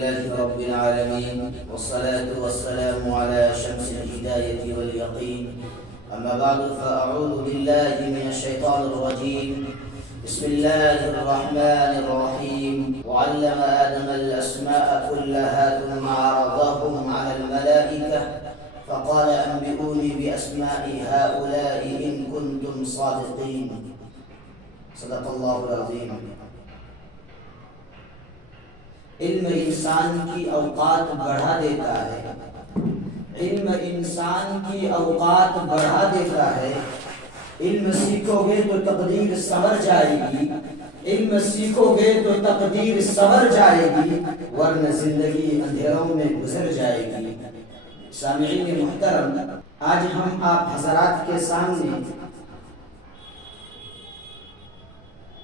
لله رب العالمين والصلاة والسلام على شمس الهداية واليقين أما بعد فأعوذ بالله من الشيطان الرجيم بسم الله الرحمن الرحيم وعلم آدم الأسماء كلها ثم عرضهم على الملائكة فقال أنبئوني بأسماء هؤلاء إن كنتم صادقين صدق الله العظيم. علم انسان کی اوقات بڑھا دیتا ہے، علم انسان کی اوقات بڑھا دیتا ہے. علم سیکھو گے تو تقدیر سنور جائے گی، علم سیکھو گے تو تقدیر سنور جائے گی، ورنہ زندگی اندھیروں میں گزر جائے گی. سامعین محترم، آج ہم آپ حضرات کے سامنے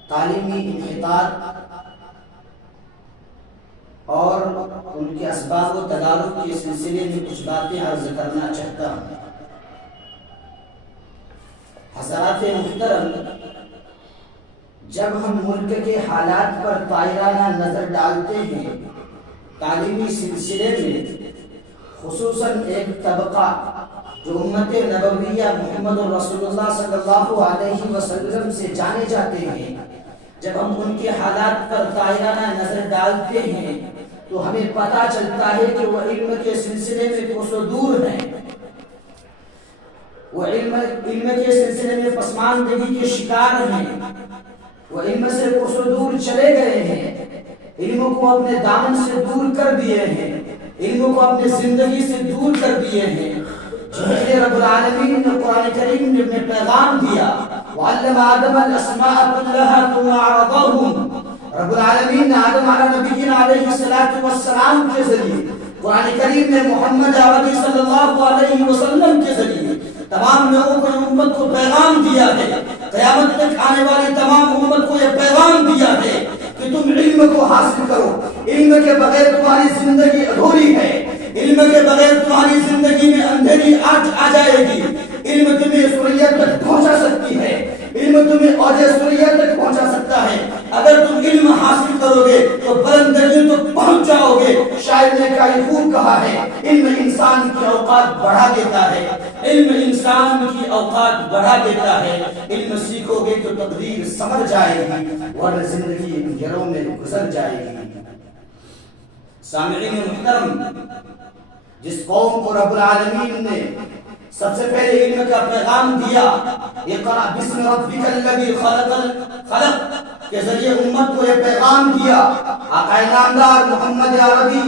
تعلیمی انحطاط اور ان کے اسباب و تدارک کے سلسلے میں کچھ باتیں عرض کرنا چاہتا ہوں. حضرات محترم، جب ہم ملک کے حالات پر طائرانہ نظر ڈالتے ہیں، تعلیمی سلسلے میں خصوصاً ایک طبقہ جو امت نبویہ محمد رسول اللہ صلی اللہ علیہ وسلم سے جانے جاتے ہیں، جب ہم ان کے حالات پر طائرانہ نظر ڈالتے ہیں تو ہمیں پتہ چلتا ہے کہ وہ علم کے سلسلے میں کوسوں دور ہیں، وہ علم کے سلسلے میں پسماندگی کے شکار ہیں، وہ علم سے کوسوں دور چلے گئے ہیں، علم کو اپنے دامن سے دور کر دیے ہیں، علم کو اپنے زندگی سے دور کر دیے ہیں. جنہیں رب العالمین نے قرآن کریم نے اپنے پیغام دیا، وَعَلَّمَ آدَمَ الْأَسْمَاءَ كُلَّهَا ثُمَّ عَرَضَهُمْ. رب العالمین نے آدم علیہ السلام کے ذریعے، قرآن کریم نے محمد عربی صلی اللہ علیہ وسلم کے ذریعے تمام لوگوں کو امت کو پیغام دیا ہے. قیامت تک آنے والی تمام امت کو یہ پیغام دیا ہے کہ تم علم کو حاصل کرو. علم کے بغیر تمہاری زندگی ادھوری ہے، علم کے بغیر تمہاری زندگی میں اندھیری آ جائے گی. علم تمہیں سوریت تک پہنچا سکتی ہے، علم تمہیں اوج سوریت تک پہنچا سکتا ہے. اگر تم علم حاصل کرو گے تو بلند درجے تک پہنچ جاؤ گے. شاعر نے کیا خوب کہا ہے، علم انسان کی اوقات بڑھا دیتا ہے، علم انسان کی اوقات بڑھا دیتا ہے. علم سیکھو گے تو تقدیر سنور جائے گی، ورنہ زندگی اندھیروں میں گزر جائے گی. سامعین محترم، جس قوم کو رب العالمین نے سب سے پہلے علم کا پیغام دیا، اقرأ بسم ربک الذی خلق کے ذریعے امت کو یہ پیغام دیا، آقا نامدار محمد عربی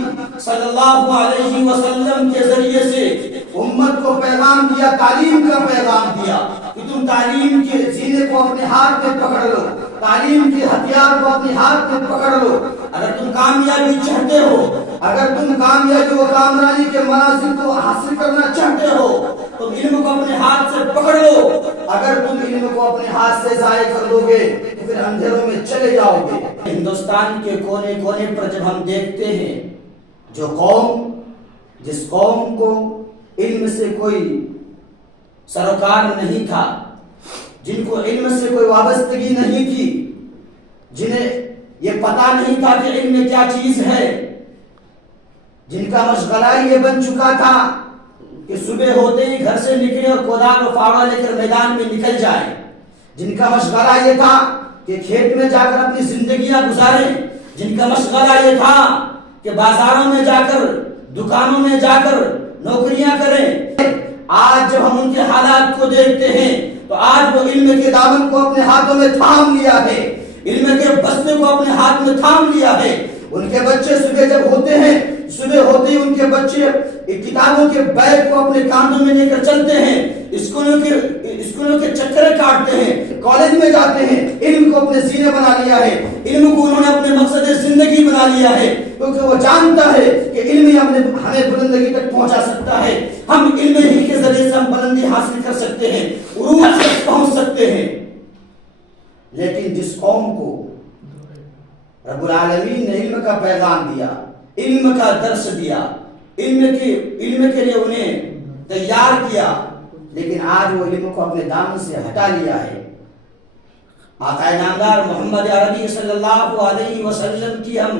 صلی اللہ علیہ وسلم کے ذریعے سے امت کو پیغام دیا، تعلیم کا پیغام دیا کہ تم تعلیم کے زینے کو اپنے ہاتھ میں پکڑ لو، تعلیم کے ہتھیار کو اپنے ہاتھ میں پکڑ لو. اگر تم کامیابی چاہتے ہو، اگر تم کامیابی و کامرانی کے منازل کو حاصل کرنا چاہتے ہو، تم علم کو اپنے ہاتھ سے پکڑ لو. اگر تم علم کو اپنے ہاتھ سے ضائع کر دو گے تو پھر اندھیروں میں چلے جاؤ گے. ہندوستان کے کونے کونے پر جب ہم دیکھتے ہیں، جو قوم، جس قوم کو علم سے کوئی سروکار نہیں تھا، جن کو علم سے کوئی وابستگی نہیں تھی، جنہیں یہ پتہ نہیں تھا کہ علم کیا چیز ہے، جن کا مشغلہ یہ بن چکا تھا کہ صبح ہوتے ہی گھر سے نکلے اور کودال و فاوڑا لے کر میدان میں نکل جائیں، جن کا مشغلہ یہ تھا کہ کھیت میں جا کر اپنی زندگیاں گزاریں، جن کا مشغلہ یہ تھا کہ بازاروں میں جا کر، دکانوں میں جا کر نوکریاں کریں. آج جب ہم ان کے حالات کو دیکھتے ہیں تو آج وہ علم کے دامن کو اپنے ہاتھوں میں تھام لیا ہے، علم کے بستے کو اپنے ہاتھ میں تھام لیا ہے. ان کے بچے صبح جب ہوتے ہیں، صبح ہوتے ہی ان کے بچے کتابوں کے بیگ کو اپنے کاندھوں میں لے کر چلتے ہیں، اسکولوں کے چکرے کاٹتے ہیں، کالج میں جاتے ہیں. علم کو اپنے سینے بنا لیا ہے، علم کو انہوں نے اپنے مقصد زندگی بنا لیا ہے، کیونکہ وہ جانتا ہے کہ علم ہی ہمیں بلندگی تک پہنچا سکتا ہے. ہم علم ہی کے ذریعے سے ہم بلندی حاصل کر سکتے ہیں، عروج تک پہنچ سکتے ہیں. لیکن جس قوم کو رب العالمین نے علم کا پیغام دیا، علم کا درس دیا، علم کے لیے انہیں تیار کیا، لیکن آج وہ علم کو اپنے دامن سے ہٹا لیا ہے. آقا نامدار محمد عربی صلی اللہ علیہ وسلم کی ہم